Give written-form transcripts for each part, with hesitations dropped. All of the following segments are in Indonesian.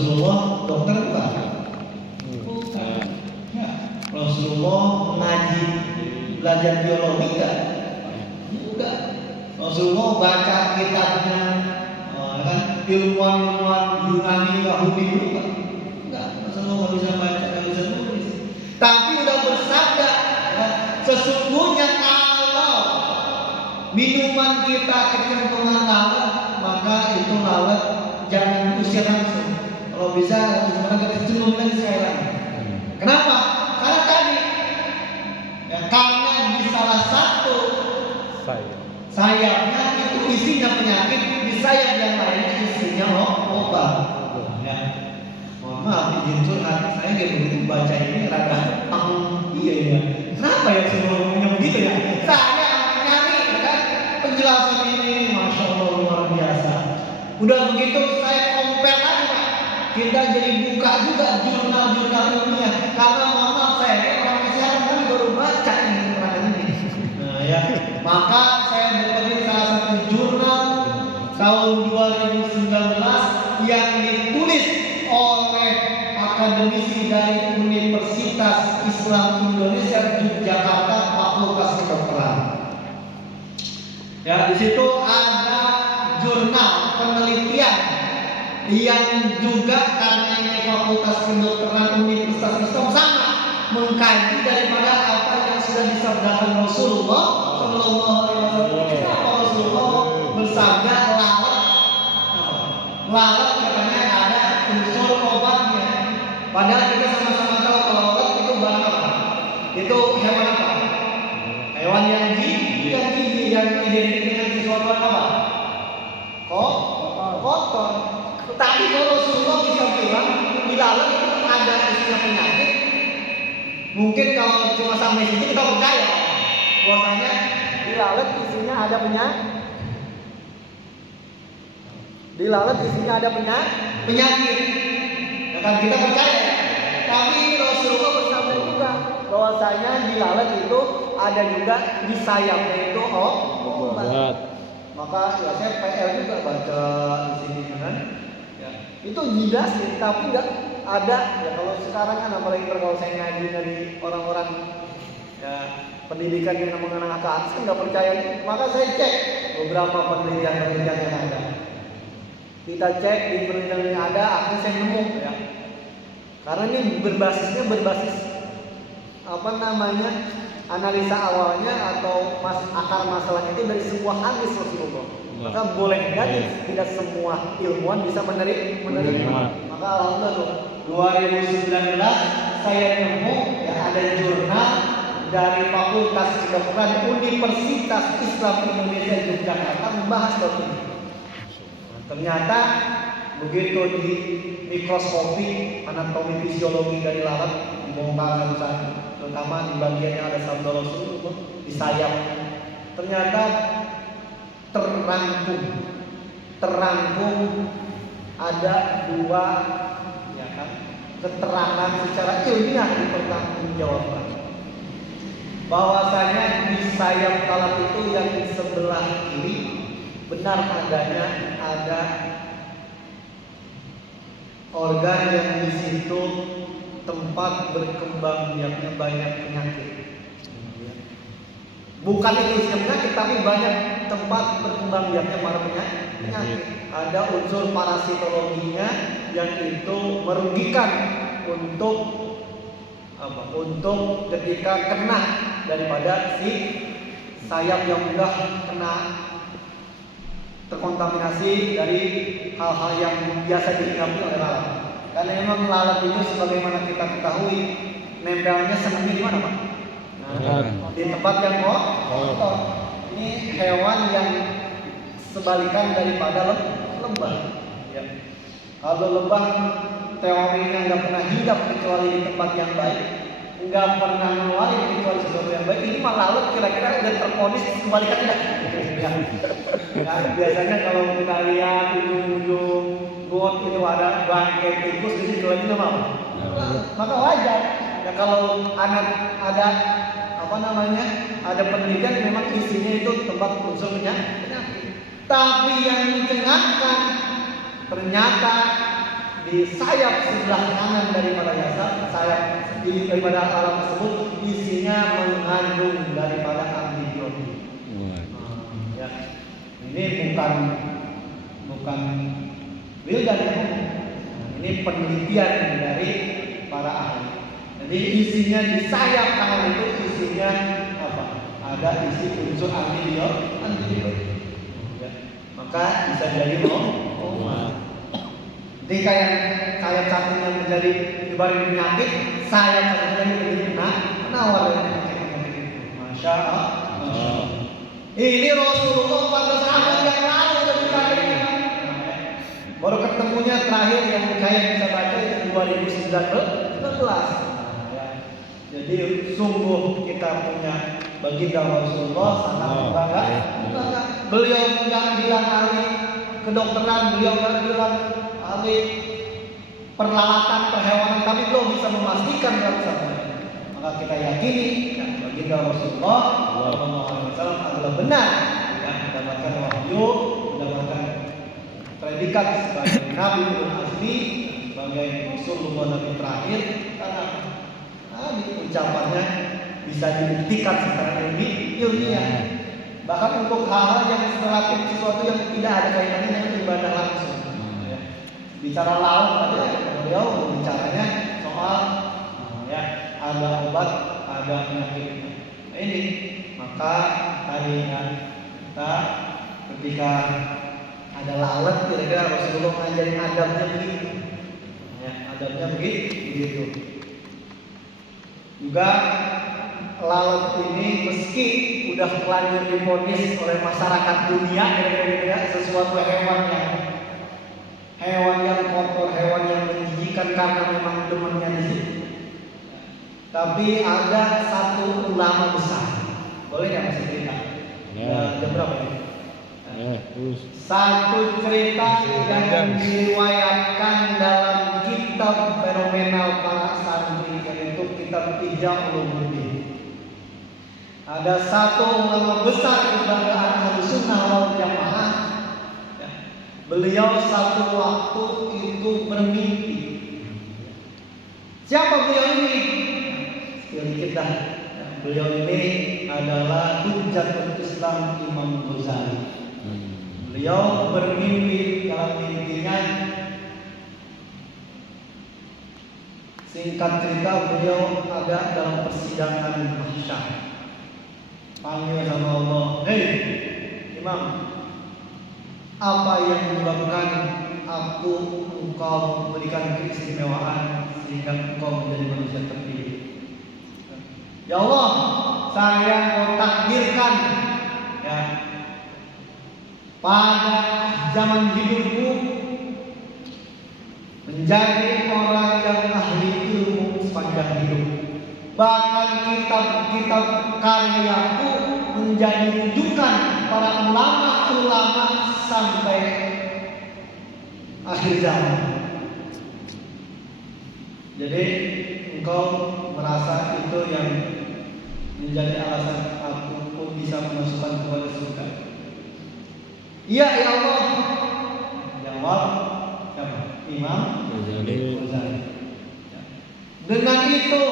Rasulullah dokter bukan? Bukan. Ya. Rasulullah ngaji belajar biologi enggak? Enggak. Rasulullah baca kitabnya kan ilmuwan-ilmuwan Yunani Yahudi bukan? Enggak. Rasulullah nggak bisa baca, nggak bisa nulis. Tapi udah bersabda, ya, sesungguhnya kalau minuman kita kecenderungan lalat, maka itu lalat jangan usir langsung. Kalau bisa sebenarnya kita cenderung lagi sekali lagi. Kenapa? Karena tadi ya, karena di salah satu sayapnya itu isinya penyakit, di sayap yang lainnya isinya obat. Ya. Mohon maaf, izin curhat, saya kayak begitu baca ini rada iya. Kenapa ya semuanya begitu ya? Saya nyari kan penjelasan ini, masya Allah luar biasa. Udah begitu saya compare lagi Pak. Kita jadi buka juga jurnal-jurnal ilmiah. Karena mama saya orang kesehatan kami baru baca ini keterangan ini. Nah ya, maka saya dapetin salah satu jurnal tahun 2019 yang ditulis oleh akademisi dari Universitas Islam Indonesia Yogyakarta Fakultas Kedokteran. Ya, di situ ada jurnal penelitian yang juga karena ini Fakultas Kedokteran Universitas Islam sama mengkaji daripada apa yang sudah disabdakan Rasulullah Shallallahu Alaihi Wasallam. Kenapa Rasulullah bersabda lalat katanya ada unsur obatnya. Padahal kita sama-sama tahu kalau obat itu bahan apa? Itu hewan apa? Hewan yang gigi yang identik dengan sesuatu apa? Kotor. Tapi kalau Rasulullah bisa bilang di lalat itu ada isinya penyakit. Mungkin kalau cuma sampai situ kita percaya bahwasanya di lalat isinya ada penyakit. Di lalat isinya ada penyakit. Kan kita percaya. Tapi Rasulullah bersabda juga bahwasanya di lalat itu ada juga di sayapnya itu obat. Maka ya saya PR juga baca di sini kan. Ya, itu jelasin tapi enggak ada ya kalau sekarang kan apalagi kalau saya ngaji dari orang-orang ya pendidikan yang mengenai ke atas kan nggak percaya. Maka saya cek beberapa penelitian yang ada. Kita cek di penelitian yang ada, akhirnya saya nemu ya. Karena ini berbasis apa namanya analisa awalnya atau akar masalahnya itu dari sebuah hadis Rasulullah. Maka boleh jadi tidak semua ilmuwan bisa menerima. Maka alhamdulillah 2019 saya nemu ya ada jurnal dari Fakultas Kedokteran Universitas Islam Indonesia Yogyakarta membahas hal ini. Ternyata begitu di mikroskopi anatomi fisiologi dari lalat dibongkar satu-satu, terutama di bagian yang ada sabda Rasulullah di sayap, ternyata terangkum ada dua ya kan keterangan secara ilmiah dipertanggungjawabkan bahwasanya di sayap lalat itu yang di sebelah kiri benar adanya ada organ yang di situ tempat berkembang biaknya banyak penyakit. Bukan itu penyakit, tapi banyak tempat berkembang biaknya para penyakit. Ada unsur parasitologinya yang itu merugikan untuk Untuk ketika kena daripada si sayap yang mudah kena terkontaminasi dari hal-hal yang biasa dihidupi oleh lalat. Karena memang lalat itu sebagaimana kita ketahui nempelnya senangnya di mana, Pak? Di tempat yang kotor. Ini hewan yang sebalikan daripada lebah. Ya. Kalau lebah teorinya nggak pernah hidup kecuali di tempat yang baik, nggak pernah ngeluarin kecuali sesuatu yang baik. Ini malah lalat kira-kira udah terponis kebalikannya. Ya, biasanya kalau kita lihat ujung-ujung got itu ada bangkai tikus di situ lagi nama apa? Maka wajar. Ya kalau ada ada penelitian memang isinya itu tempat unsur penyakit. Tapi yang dicengangkan ternyata di sayap sebelah kanan daripada jasad, sayap daripada alat tersebut isinya mengandung daripada antibiotik. Ya. Ini bukan wildan ya. Ini penelitian dari para ahli. Jadi isinya di sayap kanan itu isinya apa? Ada isi unsur antibiotik. Ya. Maka bisa jadi jadi kayak sayap satunya menjadi ibarat penyakit, sayap satunya lagi menjadi penawar dari penyakit. Masya Allah. Ini Rasulullah pada sahabat yang lalu udah bicara ini. Baru ketemunya terakhir yang saya bisa baca itu 2019. Jadi sungguh kita punya baginda Rasulullah sangat bangga. Beliau nggak bilang ahli kedokteran, beliau nggak bilang ahli peralatan perhewanan, tapi beliau bisa memastikan dalam sabda. Maka kita yakini baginda Rasulullah SAW adalah benar yang mendapatkan wahyu, mendapatkan predikat sebagai Nabi asli, sebagai Rasulullah Nabi terakhir, karena ucapannya bisa dibuktikan secara ilmiah. Bahkan untuk hal-hal yang relatif sesuatu yang tidak ada kaitannya dengan ibadah langsung. Bicara laut aja, beliau bicaranya soal ada obat, ada penyakit. Ini maka tadinya kita ketika ada lalat kira-kira Rasulullah ngajarin adabnya begitu. Adabnya begitu. Juga lalat ini meski udah terlanjur divonis oleh masyarakat dunia kira-kira sesuatu hewan yang kotor, hewan yang menjijikan karena memang demennya di situ. Tapi ada satu ulama besar, boleh nggak masih cerita? Jam berapa ini? Satu cerita yang diriwayatkan dalam kitab fenomenal para santri, yaitu kitab Ihya Ulumuddin. Ada satu ulama besar kebanggaan Ahlussunnah wal Jamaah. Beliau satu waktu itu bermimpi. Siapa beliau ini? Sedikit dah. Beliau ini adalah Hujjatul Islam Imam Ghazali. Beliau bermimpi, dalam mimpinya singkat cerita beliau ada dalam persidangan mahsyar. Panggil sama Allah, "Hei Imam, apa yang menyebabkan engkau memberikan keistimewaan sehingga engkau menjadi manusia terpilih?" "Ya Allah, saya mau takdirkan pada zaman hidupku menjadi orang yang ahli ilmu sepanjang hidup. Bahkan kitab-kitab karyaku menjadi rujukan para ulama-ulama sampai akhir zaman. Jadi engkau merasa itu yang menjadi alasan aku pun bisa memasukkan kepada surga?" "Iya ya Allah." Jawab Imam Ghazali. "Dengan itu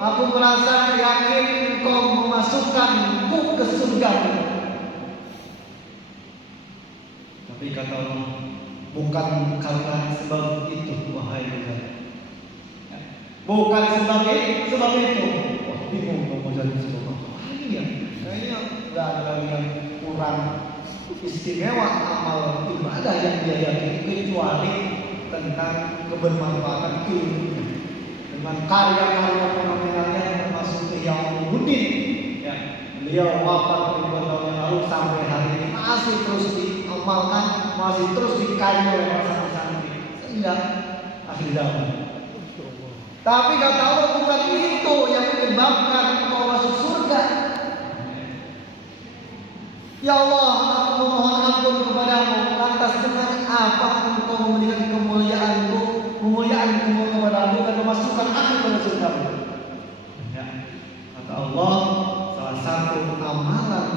aku merasa yakin engkau memasukkanku ke surga." Tapi kata Allah, "Bukan karena sebab itu, wahai Ghazali. Bukan sebab itu." Wah, bingung mau jadi sebab apa? Iya, kayaknya nggak ada lagi yang kurang istimewa amal ibadah yang dia yakini kecuali tentang kebermanfaatan ilmu dengan karya-karya fenomenalnya termasuk Ihya Ulumuddin. Beliau wafat ribuan tahun yang lalu, sampai hari ini masih terus diamalkan, masih terus dikaji oleh para santri sehingga akhir zaman. Tapi kata Allah, bukan itu yang menyebabkan engkau masuk surga. "Ya Allah, aku memohon ampun kepadamu, lantas dengan apa engkau memberikan kemuliaanku kepadamu dan memasukkan aku ke surga?" Kata Allah, salah satu amalan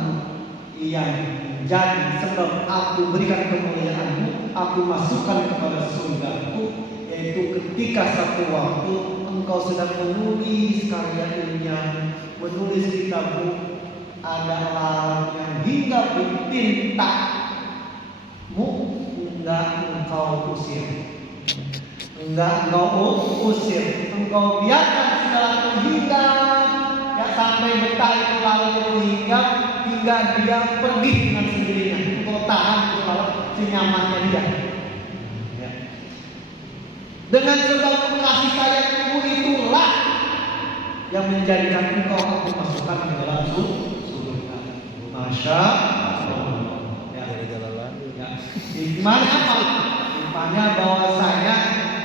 yang menjadi sebab aku berikan kemuliaanmu aku masukkan kepada surgaku, yaitu ketika satu waktu engkau sedang menulis karya ilmiah, menulis kitabmu, ada lalat yang hingga pintamu enggak engkau usir, engkau biarkan segala itu hingga ya sampai betah itu lalat itu hingga dia pergi dengan sendirinya. Engkau tahan itu lalat senyamannya dia. Ya. Dengan sebab kasih sayangmu itulah yang menjadikan engkau aku masukkan ke dalam surga. Masya Allah. Ya. Hikmahnya apa? Hikmahnya bahwasanya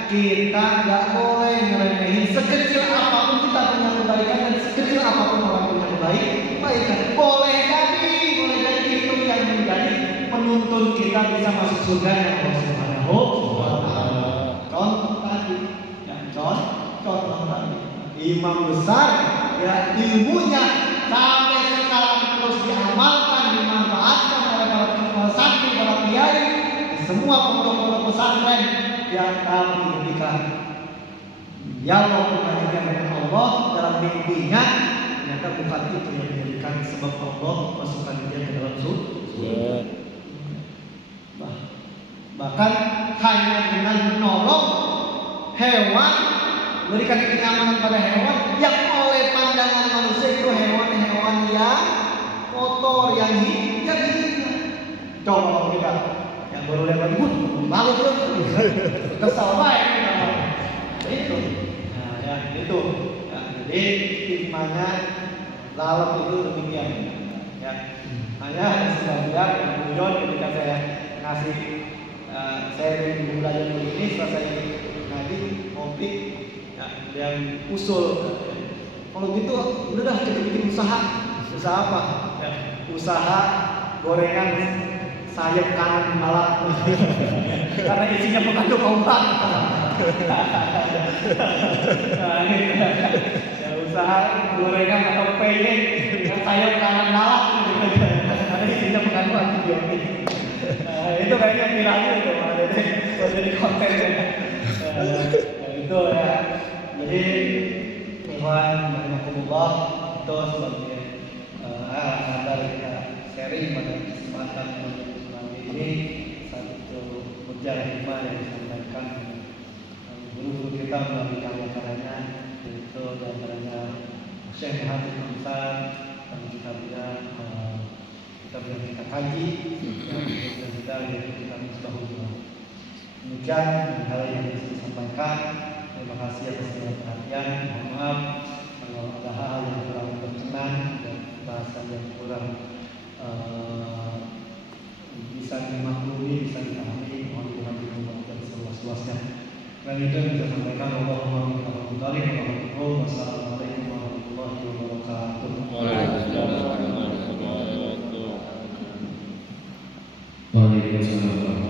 kita nggak boleh ngeremehin sekecil apapun kita punya kebaikan dan sekecil apapun orang punya kebaikan. Boleh jadi itu yang menjadi penuntun kita bisa masuk surga yang Allah Subhanahu wa Ta'ala. Contoh tadi, contoh tadi, imam besar, ya ilmunya sampai sekarang terus diamalkan, dimanfaatkan oleh para santri, para kiai, semua pondok-pondok pesantren yang kami berikan. Ya Allah mengajarkan dengan Allah dalam mimpinya, ternyata bukan itu yang menjadikan sebab Allah masukkan dia ke dalam surga. Bahkan hanya dengan menolong hewan, berikan kenyamanan pada hewan yang oleh pandangan manusia itu hewan-hewan yang kotor, yang hina. Coba kita yang baru lihat malu tuh, kesal baik itu. Nah, ya itu. Ya, jadi hikmahnya lalat itu demikian. Ya, hanya sebagian kemudian ketika saya ngasih saya belajar begini, setelah saya ngaji ngopi, ya, yang usul. Kalau gitu udah kita bikin usaha apa? Ya, usaha gorengan sayap kanan malam karena isinya mengandung obat. Nah, ini ya, usaha gorengan atau peyek yang sayap kanan malam karena isinya mengandung antibiotik. Nah, itu kayaknya viral itu jadi konten itu ya. Jadi ikhwan rahimakumullah, itu sebagai agar kita sharing pada kesempatan ini satu hujah hikmah yang disampaikan guru-guru kita melalui karya-karyanya, yaitu diantaranya Syekh Muhammad Hamzah dan kitabnya kita kaji dan kita yaitu kita Misbahul Iman. Demikian hal yang bisa disampaikan. Terima kasih atas perhatian. Mohon maaf kalau ada hal yang kurang berkenan dan bahasa yang kurang bisa dimaklumi, bisa dipahami. Mohon dimaklumi dan seluas-luasnya. Dan itu yang bisa sampaikan. Wassalamualaikum warahmatullahi wabarakatuh. Waalaikumsalam warahmatullahi wabarakatuh.